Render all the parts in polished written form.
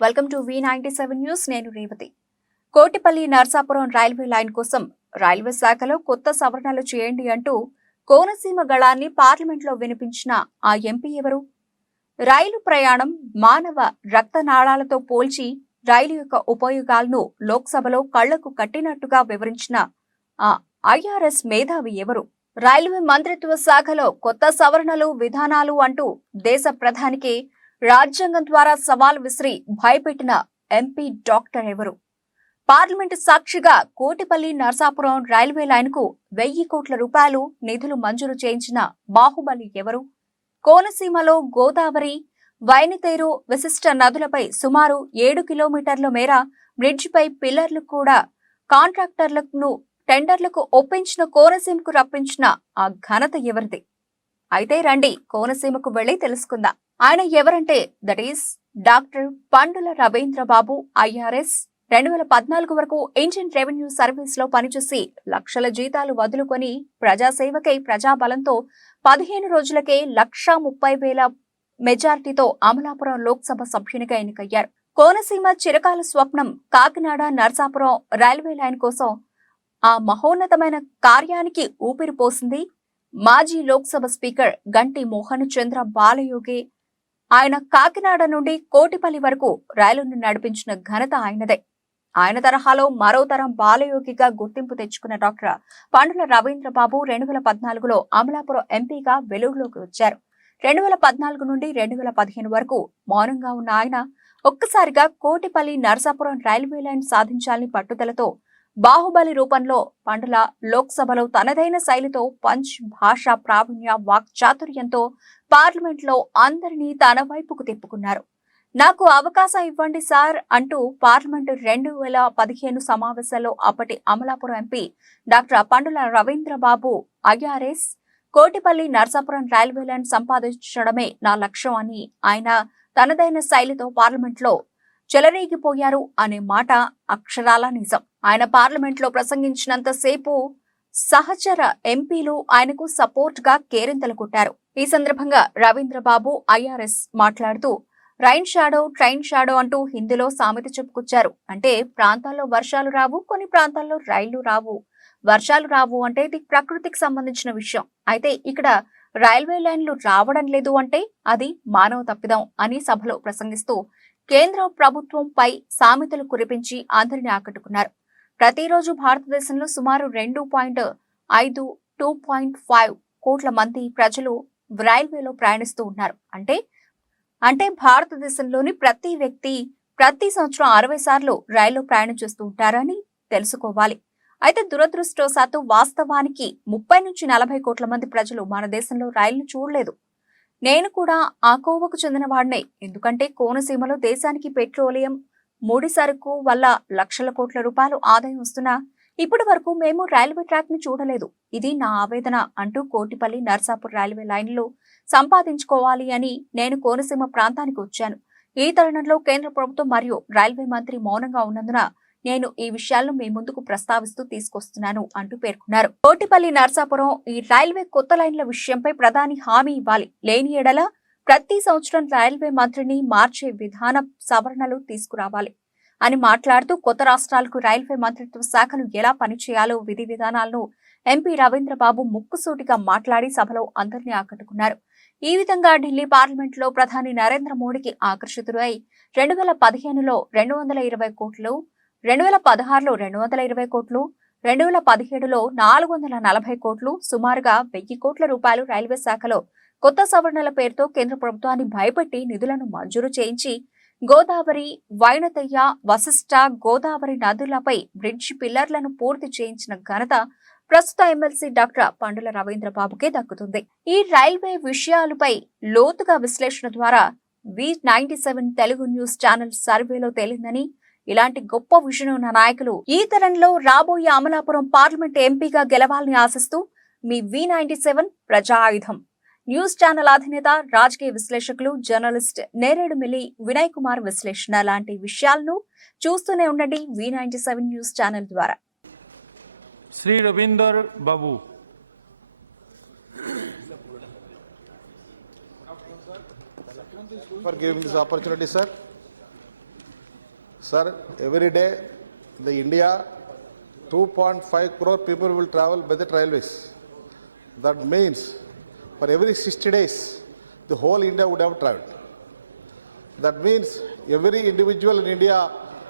Welcome to V97 news. నేను Revathi. Kotipalli Narsapuram railway line కోసం railway శాఖలో కొత్త సవరణలు చేయండి అంటూ కోనసీమ గళాన్ని పార్లమెంట్లో వినిపించిన ఆ ఎంపీ ఎవరు? రైలు ప్రయాణం మానవ రక్తనాళాలతో పోల్చి రైలు యొక్క ఉపయోగాలను లోక్సభలో కళ్లకు కట్టినట్టుగా వివరించిన ఆ IRS మేధావి ఎవరు? రైల్వే మంత్రిత్వ శాఖలో కొత్త సవరణలు విధానాలు అంటూ దేశ ప్రధానికి రాజ్యాంగం ద్వారా సవాల్ విసిరి భయపెట్టిన ఎంపీ డాక్టర్ ఎవరు? పార్లమెంటు సాక్షిగా కోటిపల్లి నర్సాపురం రైల్వే లైన్ కు 1000 కోట్ల రూపాయలు నిధులు మంజూరు చేయించిన బాహుబలి ఎవరు? కోనసీమలో గోదావరి, వైనతేరు, విశిష్ట నదులపై సుమారు 7 కిలోమీటర్ల మేర బ్రిడ్జిపై పిల్లర్లు కూడా కాంట్రాక్టర్లను టెండర్లకు ఒప్పించిన కోనసీమకు రప్పించిన ఆ ఘనత ఎవరిది? అయితే రండి కోనసీమకు వెళ్లి తెలుసుకుందాం. ఆయన ఎవరంటే that is doctor Pandula Ravindra Babu. IRS 2014 వరకు ఇండియన్ రెవెన్యూ సర్వీస్ లో పనిచేసి లక్షల జీతాలు వదులుకొని ప్రజాసేవకై ప్రజాబలంతో 15 రోజులకే 1,30,000 మెజార్టీతో అమలాపురం లోక్సభ సభ్యునిగా ఎన్నికయ్యారు. కోనసీమ చిరకాల స్వప్నం కాకినాడ నర్సాపురం రైల్వే లైన్ కోసం ఆ మహోన్నతమైన కార్యానికి ఊపిరి పోసింది మాజీ లోక్సభ స్పీకర్ గంటి మోహన్ చంద్ర బాలయోగి. ఆయన కాకినాడ నుండి కోటిపల్లి వరకు రైలును నడిపించిన ఘనత ఆయనదే. ఆయన తరహాలో మరో తరం బాలయోగిగా గుర్తింపు తెచ్చుకున్న డాక్టర్ పండుల రవీంద్ర బాబు 2014లో అమలాపురం ఎంపీగా వెలుగులోకి వచ్చారు. 2014 నుండి 2015 వరకు మౌనంగా ఉన్న ఆయన ఒక్కసారిగా కోటిపల్లి నర్సాపురం రైల్వే లైన్ సాధించాలని పట్టుదలతో బాహుబలి రూపంలో పండుల లోక్సభలో తనదైన శైలితో పంచ్ భాషా ప్రావీణ్య వాక్చాతుర్యంతో పార్లమెంట్లో అందరినీ తన వైపుకు తిప్పుకున్నారు. నాకు అవకాశం ఇవ్వండి సార్ అంటూ పార్లమెంటు 2015 సమావేశాల్లో అప్పటి Amalapuram MP doctor Pandula Ravindra Babu IRS Kotipalli Narsapuram railway line సంపాదించడమే నా లక్ష్యం అని ఆయన తనదైన శైలితో పార్లమెంట్లో చెలరేగిపోయారు అనే మాట అక్షరాల నిజం. ఆయన పార్లమెంట్లో ప్రసంగించినంతసేపు సహచర ఎంపీలు ఆయనకు సపోర్ట్ గా కేరింతలు కొట్టారు. ఈ సందర్భంగా రవీంద్ర బాబు IRS మాట్లాడుతూ రైన్ షాడో, ట్రైన్ షాడో అంటూ హిందీలో సామెత చెప్పుకొచ్చారు. అంటే ప్రాంతాల్లో వర్షాలు రావు, కొన్ని ప్రాంతాల్లో రైళ్లు రావు. వర్షాలు రావు అంటే ఇది ప్రకృతికి సంబంధించిన విషయం. అయితే ఇక్కడ రైల్వే లైన్లు రావడం లేదు అంటే అది మానవ తప్పిదం అని సభలో ప్రసంగిస్తూ కేంద్ర ప్రభుత్వంపై సామెతలు కురిపించి అందరిని ఆకట్టుకున్నారు. ప్రతిరోజు భారతదేశంలో సుమారు 2.5 కోట్ల మంది ప్రజలు రైల్వేలో ప్రయాణిస్తూ ఉన్నారు. అంటే భారతదేశంలోని ప్రతి వ్యక్తి ప్రతి సంవత్సరం 60 సార్లు రైల్లో ప్రయాణం చేస్తూ ఉంటారని తెలుసుకోవాలి. అయితే దురదృష్టవశాత్తు వాస్తవానికి 30 నుంచి 40 కోట్ల మంది ప్రజలు మన దేశంలో రైళ్లు చూడలేదు. నేను కూడా ఆ కోవకు చెందిన వాడినే. ఎందుకంటే కోనసీమలో దేశానికి పెట్రోలియం, ముడి సరుకు వల్ల లక్షల కోట్ల రూపాయలు ఆదాయం వస్తున్నా ఇప్పటి వరకు మేము రైల్వే ట్రాక్ ని చూడలేదు. ఇది నా ఆవేదన అంటూ కోటిపల్లి నర్సాపూర్ రైల్వే లైన్లు సంపాదించుకోవాలి అని నేను కోనసీమ ప్రాంతానికి వచ్చాను. ఈ తరుణంలో కేంద్ర ప్రభుత్వం మరియు రైల్వే మంత్రి మౌనంగా ఉన్నందున నేను ఈ విషయాలను మీ ముందుకు ప్రస్తావిస్తూ తీసుకొస్తున్నాను అంటూ పేర్కొన్నారు. కోటిపల్లి నర్సాపురం ఈ రైల్వే కొత్త లైన్ల విషయంపై ప్రధాని హామీ ఇవ్వాలి. లేని ఎడల ప్రతి సంవత్సరం రైల్వే మంత్రిని మార్చే విధాన సవరణలు తీసుకురావాలి అని మాట్లాడుతూ కొత్త రాష్ట్రాలకు రైల్వే మంత్రిత్వ శాఖలు ఎలా పనిచేయాలో విధి విధానాలను ఎంపీ రవీంద్ర బాబు ముక్కుసూటిగా మాట్లాడి సభలో అందరినీ ఆకట్టుకున్నారు. ఈ విధంగా ఢిల్లీ పార్లమెంట్లో ప్రధాని నరేంద్ర మోడీకి ఆకర్షితులై 2015లో 220 కోట్లు, 2016లో 220 కోట్లు, 2017లో 440 కోట్లు, సుమారుగా 1000 కోట్ల రూపాయలు రైల్వే శాఖలో కొత్త సవరణల పేరుతో కేంద్ర ప్రభుత్వాన్ని భయపెట్టి నిధులను మంజూరు చేయించి గోదావరి, వైనతయ్య, వశిష్ట, గోదావరి నదులపై బ్రిడ్జి పిల్లర్లను పూర్తి చేయించిన ఘనత ప్రస్తుత ఎమ్మెల్సీ డాక్టర్ పండుల రవీంద్ర బాబుకే దక్కుతుంది. ఈ రైల్వే విషయాలపై లోతుగా విశ్లేషణ ద్వారా V97 తెలుగు న్యూస్ ఛానల్ సర్వేలో తేలిందని, ఇలాంటి గొప్ప విజన్ ఉన్న నాయకులు ఈ తరంలో రాబోయే అమలాపురం పార్లమెంట్ ఎంపీగా గెలవాలని ఆశిస్తూ మీ V97 ప్రజా ఆయుధం న్యూస్ ఛానల్ అధినేత, రాజకీయ విశ్లేషకులు, జర్నలిస్ట్ నేరేడుమిల్లి వినయ్ కుమార్ విశ్లేషణ లాంటి విషయాలను చూస్తూనే ఉండండి V97 న్యూస్ ఛానల్ ద్వారా. శ్రీ రవీందర్ బాబు. for giving this opportunity, sir. Sir, every day in the India, 2.5 crore people will travel by the railways. That means for every 60 days, the whole India would have traveled. That means every individual in India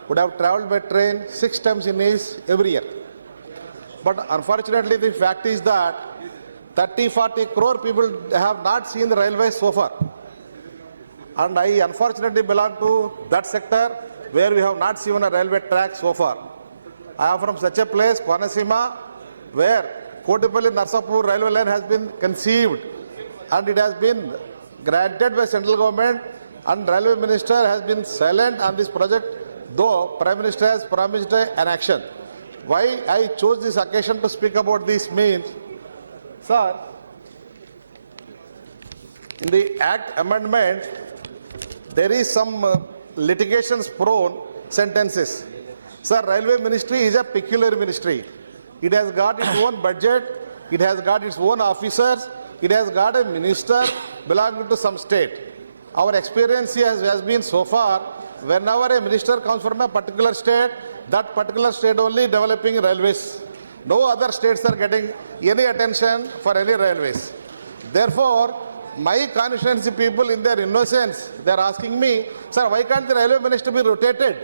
would have traveled by train 6 times in his every year. But unfortunately, the fact is that 30-40 crore people have not seen the railways so far. And I unfortunately belong to that sector where we have not seen a railway track so far. I am from such a place, Konaseema, where Kotipalli Narsapur railway line has been conceived and it has been granted by central government, and railway minister has been silent on this project, though Prime Minister has promised an action. Why I chose this occasion to speak about this means, sir, in the Act amendment, there is some litigations prone sentences. Sir, Railway Ministry is a peculiar ministry. It has got its own budget, it has got its own officers, it has got a minister belonging to some state. Our experience has been so far, whenever a minister comes from a particular state, that particular state only developing railways. No other states are getting any attention for any railways. Therefore, my constituency people in their innocence, they are asking me, sir, why can't the railway minister be rotated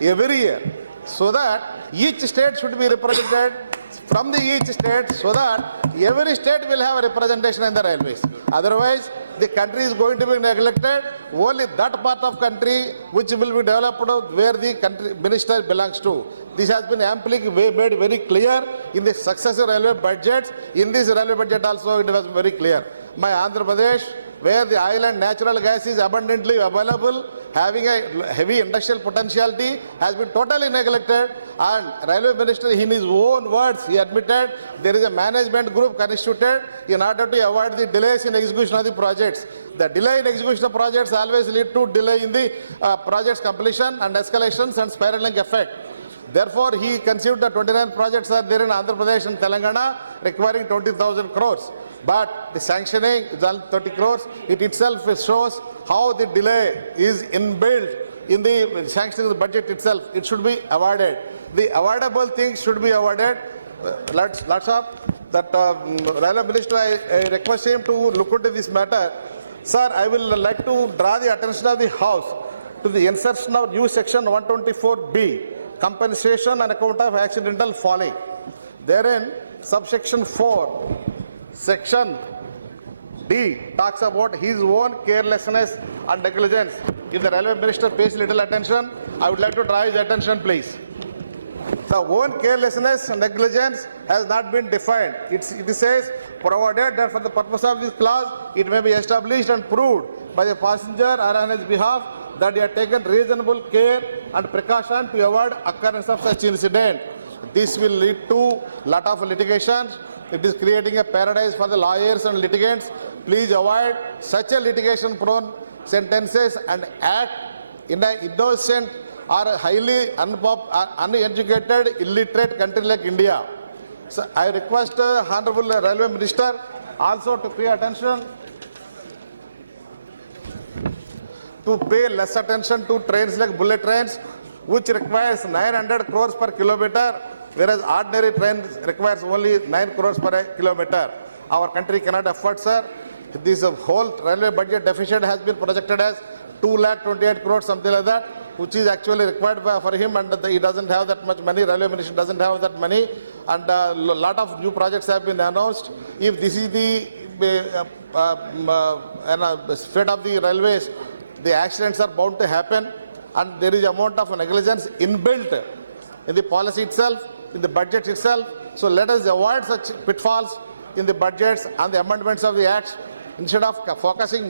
every year so that each state should be represented from the each state, so that every state will have a representation in the railways. Otherwise, the country is going to be neglected. Only that part of country which will be developed where the country minister belongs to. This has been amply made very clear in the successive railway budgets. In this railway budget also it was very clear. My Andhra Pradesh, where the oil and natural gas is abundantly available, having a heavy industrial potentiality, has been totally neglected, and railway minister in his own words he admitted there is a management group constituted in order to avoid the delays in execution of the projects. The delay in execution of projects always lead to delay in the project's completion and escalations and spiraling effect. Therefore, he conceived the 29 projects are there in Andhra Pradesh and Telangana requiring 20,000 crores. But the sanctioning is only 30 crores. It itself shows how the delay is inbuilt in the sanctioning of the budget itself. It should be avoided. The avoidable things should be avoided. Lots of that railway minister, I request him to look into this matter. Sir, I will like to draw the attention of the House to the insertion of new section 124B, compensation on account of accidental falling. Therein, subsection 4, section D talks about his own carelessness and negligence. If the railway minister pays little attention, I would like to draw his attention, please. The own carelessness and negligence has not been defined. It says, provided that for the purpose of this clause, it may be established and proved by the passenger or on his behalf that he had taken reasonable care and precaution to avoid occurrence of such incident. This will lead to lot of litigations. It is creating a paradise for the lawyers and litigants. Please avoid such a litigation-prone sentences and act in an innocent or highly uneducated, illiterate country like India. So I request Honorable Railway Minister also to pay attention, to pay less attention to trains like bullet trains, which requires 900 crores per kilometer, whereas ordinary train requires only 9 crores per kilometer. Our country cannot afford, sir. This whole railway budget deficit has been projected as 228 crores, something like that, which is actually required for him, and he doesn't have that much money. Railway Ministry doesn't have that money, and a lot of new projects have been announced. If this is the fate of the railways, the accidents are bound to happen, and there is amount of negligence inbuilt in the policy itself, in the budget itself. So let us avoid such pitfalls in the budgets and the amendments of the acts instead of focusing